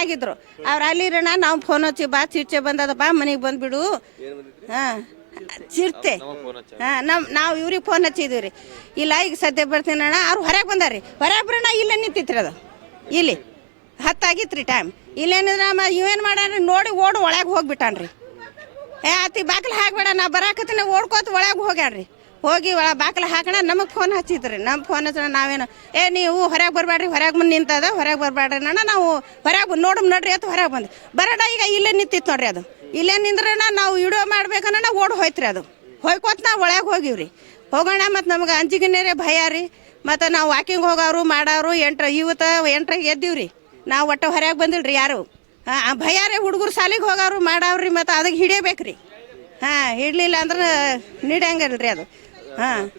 ಆಗಿದ್ರು. ಅವ್ರು ಅಲ್ಲಿರೋಣ ನಾವು ಫೋನ್ ಹಚ್ಚಿ ಬಾ, ಚಿರ್ಚೆ ಬಂದದ ಬಾ, ಮನೆಗೆ ಬಂದ್ಬಿಡು. ಹಾಂ, ಚಿರ್ತೆ. ಹಾಂ ನಮ್ಮ ನಾವು ಇವ್ರಿಗೆ ಫೋನ್ ಹಚ್ಚಿದ್ವಿ ರೀ ಇಲ್ಲ, ಈಗ ಸದ್ಯ ಬರ್ತೀನಿ ಅಣ್ಣ. ಅವ್ರು ಹೊರಗೆ ಬಂದಾರಿ ಹೊರಗೆ ಬರೋಣ, ಇಲ್ಲೇ ನಿಂತಿತ್ರಿ ಅದು. ಇಲ್ಲಿ. ಹತ್ತಾಗಿತ್ತು ರೀ ಟೈಮ್ ಇಲ್ಲೇನಿದ್ರೆ ನಮ್ಮ ಇವೇನು ಮಾಡ್ಯಾನ್ರಿ? ನೋಡಿ ಓಡು ಒಳಗೆ ಹೋಗ್ಬಿಟ್ಟಾನ್ರಿ. ಏ, ಆತಿ ಬಾಗಿಲು ಹಾಕ್ಬೇಡ, ನಾ ಬರಾಕತ್ತಿನ ಓಡ್ಕೋತ ಒಳಗೆ ಹೋಗ್ಯಾಡ್ರಿ ಹೋಗಿ ಒಳ ಬಾಕಲ ಹಾಕೋಣ, ನಮಗೆ ಫೋನ್ ಹಚ್ಚಿದ್ರಿ. ನಮ್ಮ ಫೋನ್ ಹಚ್ಚೋಣ ನಾವೇನು, ಏ, ನೀವು ಹೊರಗೆ ಬರಬೇಡ್ರಿ ಹೊರಗೆ ಬಂದು ನಿಂತದ ಹೊರಗೆ ಬರಬೇಡ್ರಿ ಅಣ್ಣ ನಾವು ಹೊರಗೆ ನೋಡಮ್ ನೋಡ್ರಿ ಅಂತ ಹೊರಗೆ ಬಂದು ಬರೋಣ ಈಗ ಇಲ್ಲೇ ನಿಂತಿತ್ತು ನೋಡ್ರಿ ಅದು. ಇಲ್ಲೇ ನಿಂದ್ರಣ ನಾವು ವಿಡಿಯೋ ಮಾಡ್ಬೇಕನ್ನ ಓಡ್ ಹೋಯ್ತ್ರಿ ಅದು. ಹೋಯ್ಕೋತ ನಾವು ಒಳಗೆ ಹೋಗಿವ್ರಿ. ಹೋಗೋಣ ಮತ್ತು ನಮ್ಗೆ ಅಂಜಿಗೆನೇರೆ ಭಯ ರೀ. ಮತ್ತು ನಾವು ವಾಕಿಂಗ್ ಹೋಗೋರು, ಮಾಡೋರು, ಎಂಟ್ರ ಇವತ್ತು ಎಂಟ್ರಾಗ ಎದ್ದೀವ್ರಿ. ನಾವು ಒಟ್ಟು ಹೊರಗೆ ಬಂದಿಲ್ರಿ ಯಾರು. ಹಾಂ ಭಯ ರೀ, ಹುಡುಗರು ಸಾಲಿಗೆ ಹೋಗೋರು, ಮಾಡವ್ರಿ ಮತ್ತು ಅದಕ್ಕೆ ಹಿಡಿಯಬೇಕ್ರಿ. ಹಾಂ, ಹಿಡಲಿಲ್ಲ ಅಂದ್ರೆ ನೀಡಂಗಿಲ್ರಿ ಅದು. ಹಾಂ.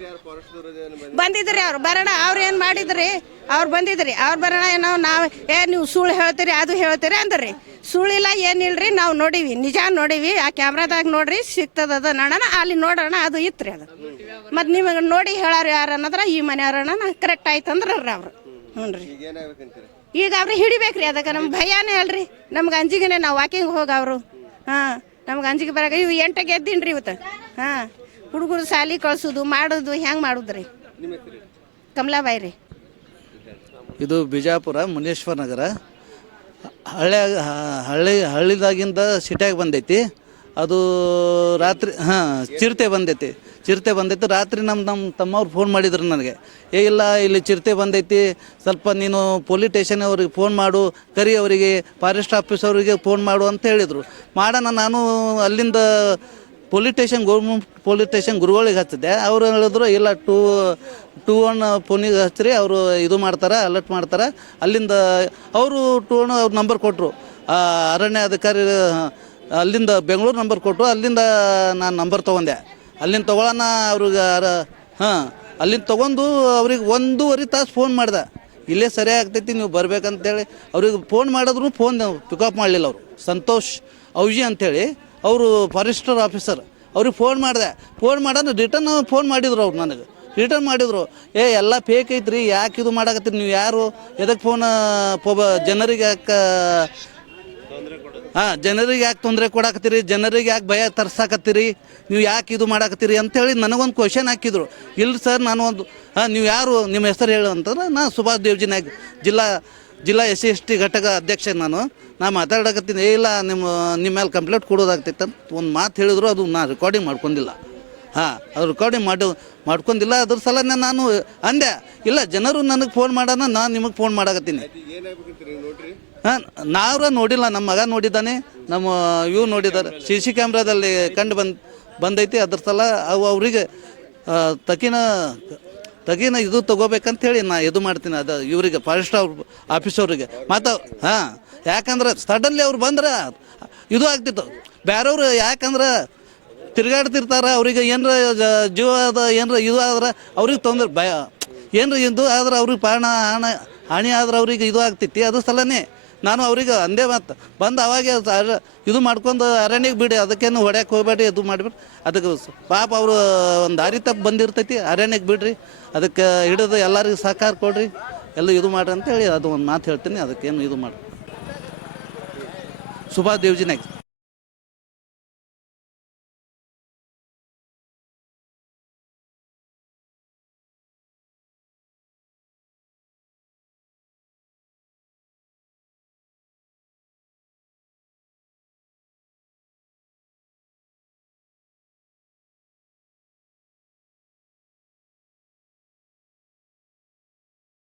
ಬಂದಿದ್ರಿ ಅವ್ರು, ಬರೋಣ, ಅವ್ರು ಏನು ಮಾಡಿದ್ರಿ? ಅವ್ರು ಬಂದಿದ್ರಿ, ಅವ್ರು ಬರೋಣ, ಏನೋ ನಾವು, ಏ, ನೀವು ಸುಳ್ಳು ಹೇಳ್ತೀರಿ, ಅದು ಹೇಳ್ತೀರಿ ಅಂದ್ರಿ. ಸುಳ್ಳಿಲ್ಲ, ಏನಿಲ್ರಿ, ನಾವು ನೋಡೀವಿ, ನಿಜ ನೋಡೀವಿ, ಆ ಕ್ಯಾಮ್ರಾದಾಗ ನೋಡ್ರಿ, ಸಿಗ್ತದ ನೋಡೋಣ, ಅಲ್ಲಿ ನೋಡೋಣ, ಅದು ಇತ್ರಿ ಅದು. ಮತ್ತು ನಿಮಗೆ ನೋಡಿ ಹೇಳಾರ ಯಾರು ಅನ್ನೋದ್ರ, ಈ ಮನೆಯವ್ರನ್ನ ಕರೆಕ್ಟ್ ಆಯ್ತು ಅಂದ್ರೆ ಅವ್ರು ಹ್ಞೂ ರೀ ಈಗ ಅವ್ರಿಗೆ ಹಿಡಿಬೇಕ್ರಿ, ಅದಕ್ಕೆ ನಮ್ಗೆ ಭಯನೇ ಅಲ್ರಿ. ನಮ್ಗೆ ಅಂಜಿಗೆನೆ ನಾವು ವಾಕಿಂಗ್ ಹೋಗವ್ರು ಹಾಂ, ನಮ್ಗೆ ಅಂಜಿಗೆ ಬರಾಕ, ಇವು ಎಂಟಕ್ಕೆ ಎದ್ದೀನಿ ರೀ ಇವತ್ತು. ಹಾಂ. ಹುಡುಗರು ಸಾಲಿ ಕಳ್ಸೋದು, ಮಾಡೋದು ಹೆಂಗೆ ಮಾಡುದ್ರಿ? ಕಮಲಾಬಾಯಿ ರೀ. ಇದು ಬಿಜಾಪುರ ಮುನೇಶ್ವರ ನಗರ. ಹಳ್ಳಿಯಾಗ ಹಳ್ಳಿ, ಹಳ್ಳಿದಾಗಿಂದ ಸಿಟ್ಯಾಗ ಬಂದೈತಿ. ಅದು ರಾತ್ರಿ, ಹಾಂ, ಚಿರತೆ ಬಂದೈತಿ. ಚಿರತೆ ಬಂದೈತಿ. ರಾತ್ರಿ ನಮ್ಮ ನಮ್ಮ ತಮ್ಮವ್ರು ಫೋನ್ ಮಾಡಿದ್ರು ನನಗೆ. ಏ, ಇಲ್ಲ, ಇಲ್ಲಿ ಚಿರತೆ ಬಂದೈತಿ. ಸ್ವಲ್ಪ ನೀನು ಪೊಲೀಸ್ ಸ್ಟೇಷನ್ ಅವ್ರಿಗೆ ಫೋನ್ ಮಾಡು. ಕರಿ ಅವರಿಗೆ ಫಾರೆಸ್ಟ್ ಆಫೀಸ್ ಅವರಿಗೆ ಫೋನ್ ಮಾಡು ಅಂತ ಹೇಳಿದರು. ಮಾಡೋಣ, ನಾನು ಅಲ್ಲಿಂದ police station government police station ಗುರುಗಳಿಗೆ ಹಚ್ಚಿದೆ. ಅವ್ರು ಹೇಳಿದ್ರು, ಇಲ್ಲ ಟೂ ಟೂ ಒನ್ ಫೋನಿಗೆ ಹಚ್ಚಿರಿ, ಅವರು ಇದು ಮಾಡ್ತಾರೆ ಅಲರ್ಟ್ ಮಾಡ್ತಾರೆ. ಅಲ್ಲಿಂದ ಅವರು ಟೂ ಒನ್ ಅವ್ರ ನಂಬರ್ ಕೊಟ್ಟರು ಅರಣ್ಯ ಅಧಿಕಾರಿ, ಅಲ್ಲಿಂದ ಬೆಂಗಳೂರು ನಂಬರ್ ಕೊಟ್ಟರು ಅಲ್ಲಿಂದ ನಾನು ನಂಬರ್ ತೊಗೊಂಡೆ. ಅಲ್ಲಿಂದ ತೊಗೊಳೋಣ ಅವ್ರಿಗೆ ಹಾಂ, ಅಲ್ಲಿಂದ ತೊಗೊಂಡು ಅವ್ರಿಗೆ ಒಂದೂವರೆ ತಾಸು ಫೋನ್ ಮಾಡ್ದೆ. ಇಲ್ಲೇ ಸರಿ ಆಗ್ತೈತಿ, ನೀವು ಬರ್ಬೇಕಂತೇಳಿ. ಅವ್ರಿಗೆ ಫೋನ್ ಮಾಡಿದ್ರು ಫೋನ್ ಪಿಕಪ್ ಮಾಡಲಿಲ್ಲ ಅವರು. ಸಂತೋಷ್, ಔಜಿ ಅಂಥೇಳಿ ಅವರು ಫಾರೆಸ್ಟರ್ ಆಫೀಸರ್. ಅವ್ರಿಗೆ ಫೋನ್ ಮಾಡಿದೆ. ಫೋನ್ ಮಾಡಂದ್ರೆ ರಿಟರ್ನ್ ಫೋನ್ ಮಾಡಿದ್ರು ಅವ್ರು ನನಗೆ. ರಿಟರ್ನ್ ಮಾಡಿದರು. ಏ, ಎಲ್ಲ ಫೇಕ್ ಐತ್ರಿ, ಯಾಕೆ ಇದು ಮಾಡಾಕತ್ತೀರಿ? ನೀವು ಯಾರು? ಎದಕ್ಕೆ ಫೋನ್ ಪೊಬ, ಜನರಿಗೆ ಯಾಕೆ, ಹಾಂ, ಜನರಿಗೆ ಯಾಕೆ ತೊಂದರೆ ಕೊಡಾಕತ್ತೀರಿ? ಜನರಿಗೆ ಯಾಕೆ ಭಯ ತರ್ಸಾಕತ್ತೀರಿ? ನೀವು ಯಾಕೆ ಇದು ಮಾಡಾಕತ್ತೀರಿ ಅಂತೇಳಿ ನನಗೊಂದು ಕ್ವಶನ್ ಹಾಕಿದ್ರು. ಇಲ್ಲ ಸರ್ ನಾನು ಒಂದು ಹಾಂ, ನೀವು ಯಾರು? ನಿಮ್ಮ ಹೆಸರು ಹೇಳು ಅಂತಂದ್ರೆ ನಾನು ಸುಭಾಷ್ ದೇವ್ಜಿ ನಾಯ್ಕ ಜಿಲ್ಲಾ ಜಿಲ್ಲಾ ಎಸ್ ಸಿ ಎಸ್ ಟಿ ಘಟಕ ಅಧ್ಯಕ್ಷ ನಾನು. ನಾ ಮಾತಾಡಕತ್ತೀನಿ ಇಲ್ಲ, ನಿಮ್ಮ ನಿಮ್ಮ ಮೇಲೆ ಕಂಪ್ಲೇಂಟ್ ಕೊಡೋದಾಗ್ತೈತೆ ಅಂತ ಒಂದು ಮಾತು ಹೇಳಿದ್ರು, ಅದು ನಾ ರೆಕಾರ್ಡಿಂಗ್ ಮಾಡ್ಕೊಂಡಿಲ್ಲ. ಹಾಂ, ಅದು ರೆಕಾರ್ಡಿಂಗ್ ಮಾಡಿ, ಮಾಡ್ಕೊಂಡಿಲ್ಲ, ಅದ್ರ ಸಲನೇ ನಾನು ಅಂದೆ, ಇಲ್ಲ, ಜನರು ನನಗೆ ಫೋನ್ ಮಾಡೋಣ ನಾನು ನಿಮಗೆ ಫೋನ್ ಮಾಡಾಕತ್ತೀನಿ. ಹಾಂ, ನಾವ್ರ ನೋಡಿಲ್ಲ ನಮ್ಮ ಮಗ ನೋಡಿದ್ದಾನೆ, ನಮ್ಮ ಇವು ನೋಡಿದ್ದಾರೆ. ಸಿ ಸಿ ಕ್ಯಾಮ್ರಾದಲ್ಲಿ ಕಂಡು ಬಂದು, ಬಂದೈತಿ, ಅದ್ರ ಸಲ ಅವು ಅವರಿಗೆ ತಗಿನ ತಗಿನ ಇದು ತಗೋಬೇಕಂತ ಹೇಳಿ ನಾ ಇದು ಮಾಡ್ತೀನಿ. ಅದು ಇವರಿಗೆ ಫಾರೆಸ್ಟ್ ಆಫೀಸ್ ಅವ್ರಿಗೆ. ಮತ್ತು, ಹಾಂ, ಯಾಕಂದ್ರೆ ಸಡನ್ಲಿ ಅವ್ರು ಬಂದ್ರೆ ಇದು ಆಗ್ತಿತ್ತು. ಬೇರೆಯವ್ರು ಯಾಕಂದ್ರೆ ತಿರುಗಾಡ್ತಿರ್ತಾರೆ, ಅವ್ರಿಗೆ ಏನರ ಅದ, ಏನರ ಇದು ಆದ್ರೆ ಅವ್ರಿಗೆ ತೊಂದರೆ ಭಯ ಏನರ ಇದು ಆದ್ರೆ ಅವ್ರಿಗೆ ಪ್ರಾಣ ಹಾನ, ಹಾನಿ ಆದ್ರೆ ಅವ್ರಿಗೆ ಇದು ಆಗ್ತೈತಿ ಅದು ಸಲನೇ ನಾನು ಅವ್ರಿಗೆ ಅಂದೇ ಮತ್ತು ಬಂದು ಅವಾಗೆ ಇದು ಮಾಡ್ಕೊಂಡು ಅರಣ್ಯಕ್ಕೆ ಬಿಡಿ, ಅದಕ್ಕೇನು ಹೊಡ್ಯಕ್ಕೆ ಹೋಗ್ಬೇಡಿ, ಇದು ಮಾಡಿಬಿಟ್ಟು ಅದಕ್ಕೆ ಪಾಪ ಅವರು ಒಂದು ದಾರಿ ತಪ್ಪು ಬಂದಿರ್ತೈತಿ ಅರಣ್ಯಕ್ಕೆ ಬಿಡ್ರಿ. ಅದಕ್ಕೆ ಹಿಡಿದು ಎಲ್ಲರಿಗೂ ಸಹಕಾರ ಕೊಡ್ರಿ. ಎಲ್ಲ ಇದು ಮಾಡ್ರಿ ಅಂತೇಳಿ ಅದು ಒಂದು ಮಾತು ಹೇಳ್ತೀನಿ, ಅದಕ್ಕೇನು ಇದು ಮಾಡಿ ಸುಭಾಷ್ ದೇವ್ಜಿ ನಾಯ್ಕ